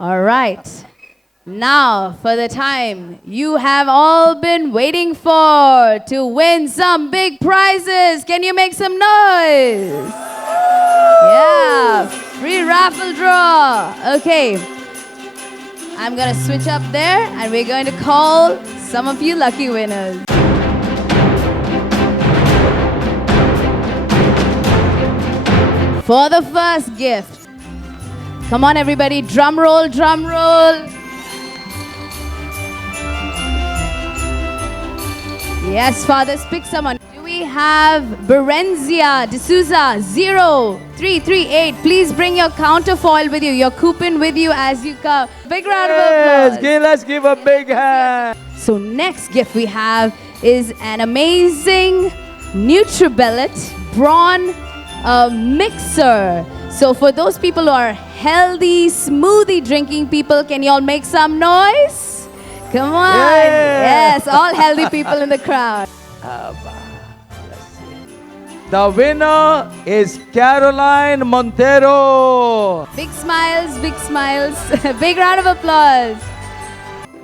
All right. Now, for the time you have all been waiting for to win some big prizes. Can you make some noise? Yeah, free raffle draw. Okay. I'm going to switch up there and we're going to call some of you lucky winners. For the first gift. Come on, everybody. Drum roll, drum roll. Yes, fathers, pick someone. Do we have Berenzia D'Souza 0338? Please bring your counterfoil with you, your coupon with you as you come. Big round of applause. Let's give a big hand. So next gift we have is an amazing NutriBullet Brawn mixer. So for those people who are healthy smoothie drinking people, can you all make some noise? Come on. Yeah. Yes, all healthy people in the crowd. The winner is Caroline Montero. Big smiles, big smiles. Big round of applause.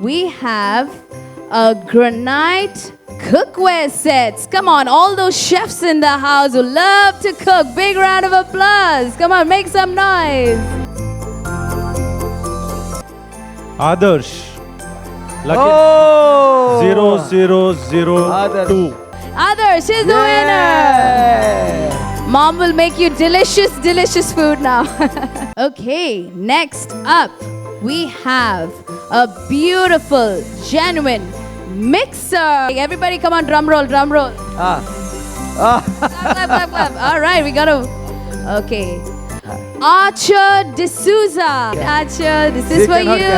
We have a granite cookware sets. Come on, all those chefs in the house who love to cook. Big round of applause. Come on, make some noise. Adarsh. Lucky Oh! 0002. Others, she's the winner. Mom will make you delicious, delicious food now. Okay, next up, we have a beautiful, genuine mixer. Everybody come on, drum roll, drum roll. Clap, clap, clap, clap. All right, we gotta, okay. Archer D'Souza. Archer, this is for you.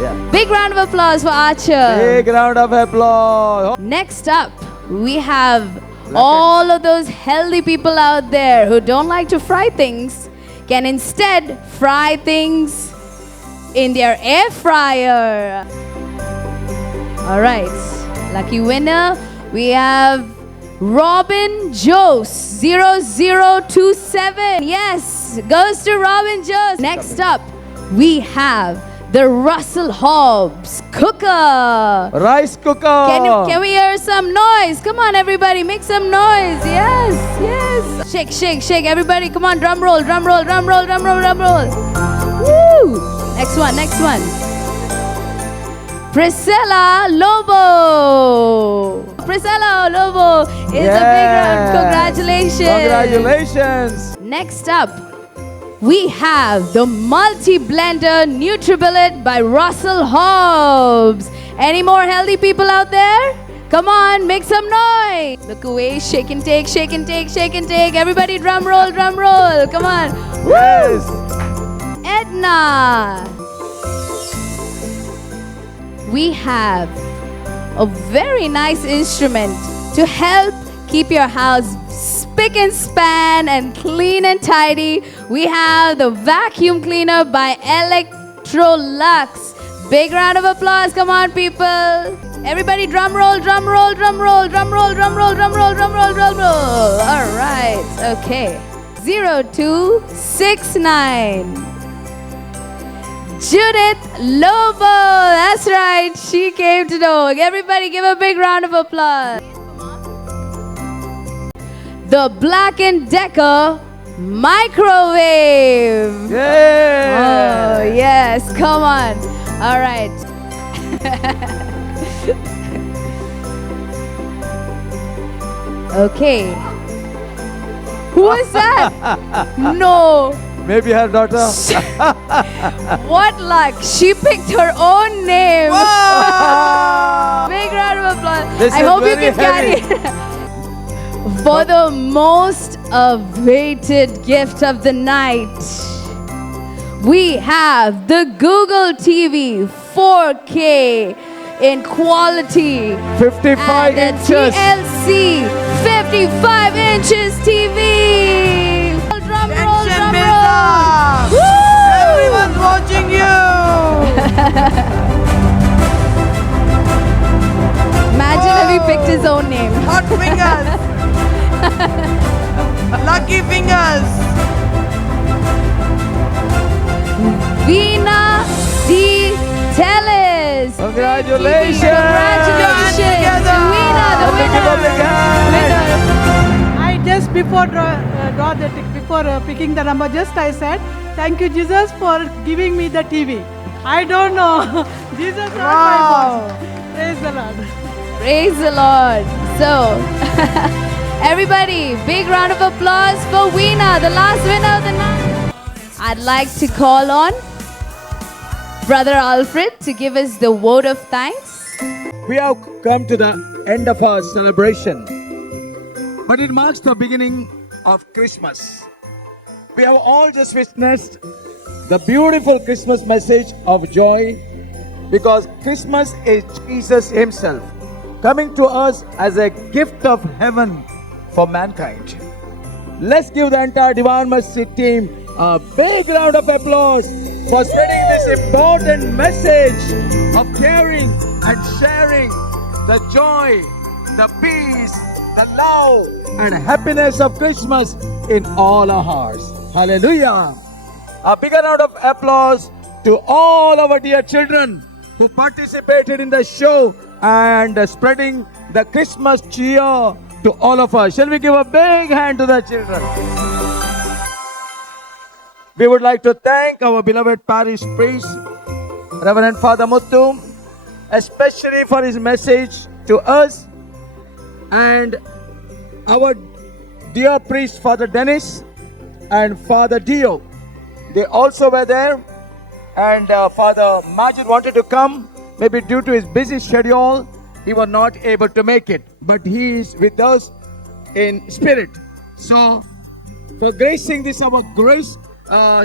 Yeah. Big round of applause for Archer. Big round of applause. Next up, we have all of those healthy people out there who don't like to fry things, can instead fry things in their air fryer. All right, lucky winner, we have Robin Jose 0027. Yes, goes to Robin Jose. Next up, we have the Russell Hobbs cooker. Rice cooker. Can we hear some noise? Come on, everybody, make some noise. Yes, yes. Shake, shake, shake. Everybody, come on, drum roll, drum roll, drum roll, drum roll, drum roll. Woo! Next one, next one. Priscilla Lobo. Priscilla Lobo is a big round. Congratulations. Congratulations. Next up, we have the multi-blender NutriBullet by Russell Hobbs. Any more healthy people out there? Come on, make some noise. Look away, shake and take, shake and take, shake and take. Everybody drum roll, drum roll. Come on. Yes. Woo! Edna. We have a very nice instrument to help keep your house spick and span and clean and tidy. We have the vacuum cleaner by Electrolux. Big round of applause. Come on, people. Everybody drum roll, drum roll, drum roll, drum roll, drum roll, drum roll, drum roll, drum roll. All right. Okay. 0269. Judith Lobo. That's right. She came to know. Everybody give a big round of applause. The Black & Decker microwave. Yeah. Oh, yes. Come on. All right. Okay. Who is that? No. Maybe her daughter. What luck. She picked her own name. Wow. Big round of applause. This I is hope you very can carry heavy. it. For the most awaited gift of the night, we have the Google TV 4K in quality 55 and inches. the TLC 55 inches TV. Drum roll, drum roll. Woo! Everyone's watching you. Imagine if he picked his own name. Hot fingers. Lucky fingers. Veena Congratulations. Congratulations, Together. Veena, the Let me give a big hand. winner. I just before picking the number, just I said, thank you Jesus for giving me the TV. I don't know. Jesus is my boss. Praise the Lord. Praise the Lord. So, everybody, big round of applause for Veena, the last winner of the night. I'd like to call on Brother Alfred to give us the word of thanks. We have come to the end of our celebration, but it marks the beginning of Christmas. We have all just witnessed the beautiful Christmas message of joy, because Christmas is Jesus Himself coming to us as a gift of heaven for mankind. Let's give the entire Divine Mercy team a big round of applause for spreading this important message of caring and sharing the joy, the peace, the love and happiness of Christmas in all our hearts. Hallelujah! A bigger round of applause to all our dear children who participated in the show and spreading the Christmas cheer to all of us. Shall we give a big hand to the children? We would like to thank our beloved parish priest, Reverend Father Muthu, especially for his message to us, and our dear priest, Father Dennis and Father Dio. They also were there, and Father Majid wanted to come. Maybe due to his busy schedule, he was not able to make it, but he is with us in spirit. So, for gracing this our grace,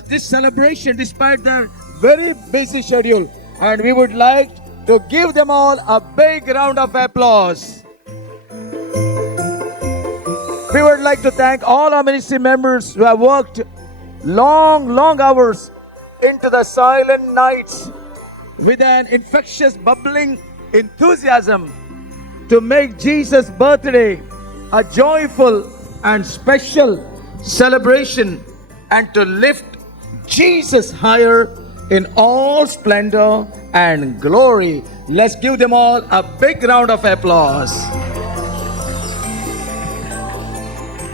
this celebration despite their very busy schedule, and we would like to give them all a big round of applause. We would like to thank all our ministry members who have worked long hours into the silent nights with an infectious bubbling enthusiasm to make Jesus' birthday a joyful and special celebration, and to lift Jesus higher in all splendor and glory. Let's give them all a big round of applause.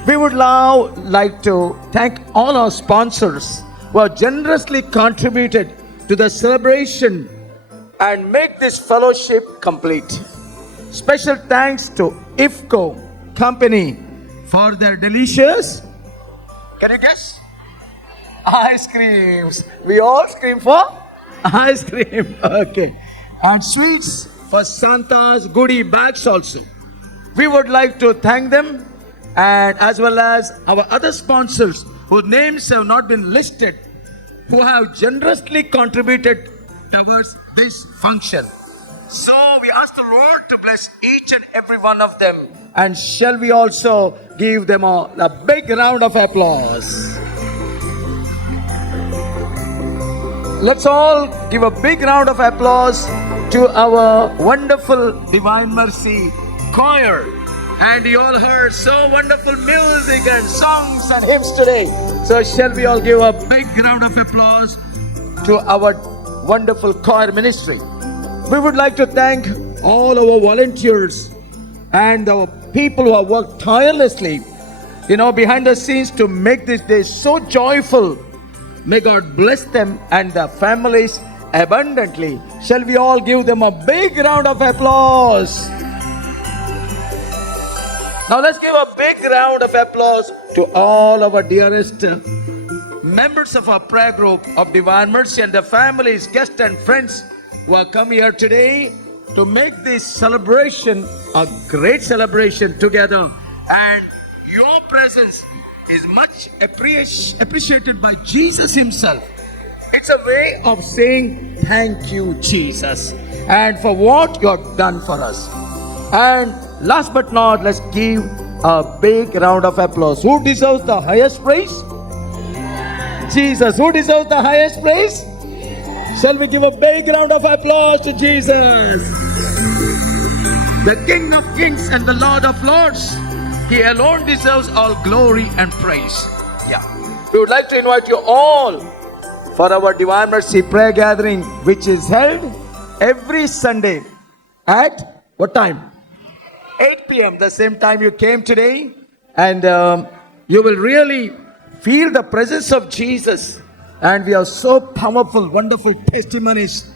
We would now like to thank all our sponsors who have generously contributed to the celebration and make this fellowship complete. Special thanks to IFCO company for their delicious, can you guess? Ice creams. We all scream for ice cream. Okay. And sweets for Santa's goodie bags also. We would like to thank them, and as well as our other sponsors whose names have not been listed, who have generously contributed towards this function. So we ask the Lord to bless each and every one of them. And shall we also give them all a big round of applause? Let's all give a big round of applause to our wonderful Divine Mercy choir. And you all heard so wonderful music and songs and hymns today. So shall we all give a big round of applause to our wonderful choir ministry. We would like to thank all our volunteers and our people who have worked tirelessly, behind the scenes to make this day so joyful. May God bless them and their families abundantly. Shall we all give them a big round of applause? Now let's give a big round of applause to all our dearest members of our prayer group of Divine Mercy and their families, guests and friends who have come here today to make this celebration a great celebration together. And your presence is much appreciated by Jesus Himself. It's a way of saying thank you, Jesus, and for what you have done for us. And last but not, let's give a big round of applause. Who deserves the highest praise? Jesus. Who deserves the highest praise? Shall we give a big round of applause to Jesus? The King of Kings and the Lord of Lords. He alone deserves all glory and praise. We would like to invite you all for our Divine Mercy prayer gathering, which is held every Sunday at what time? 8 p.m. The same time you came today. And you will really feel the presence of Jesus. And we have so powerful, wonderful testimonies.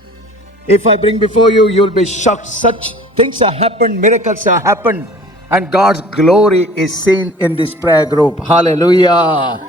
If I bring before you, you'll be shocked. Such things have happened, miracles have happened. And God's glory is seen in this prayer group. Hallelujah.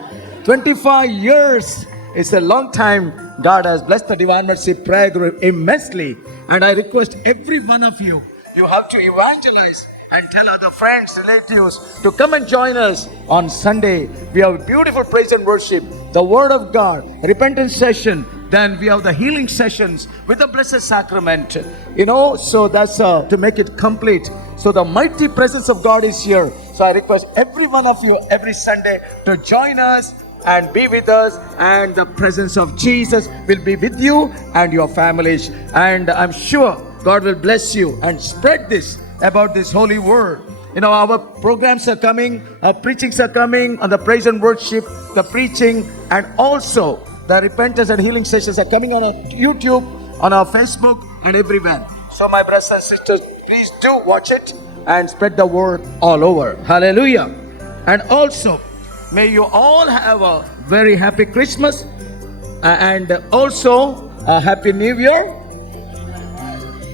25 years is a long time. God has blessed the Divine Mercy prayer group immensely. And I request every one of you, you have to evangelize and tell other friends, relatives to come and join us on Sunday. We have beautiful praise and worship, the Word of God, repentance session. Then we have the healing sessions with the Blessed Sacrament. So that's to make it complete. So the mighty presence of God is here. So I request every one of you every Sunday to join us and be with us, and the presence of Jesus will be with you and your families. And I'm sure God will bless you and spread this about this holy word. Our programs are coming, our preachings are coming on the praise and worship, the preaching, and also the repentance and healing sessions are coming on our YouTube, on our Facebook, and everywhere. So my brothers and sisters, please do watch it and spread the word all over. Hallelujah. And also, may you all have a very happy Christmas and also a happy New Year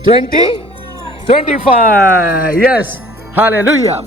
2025. Yes. Hallelujah.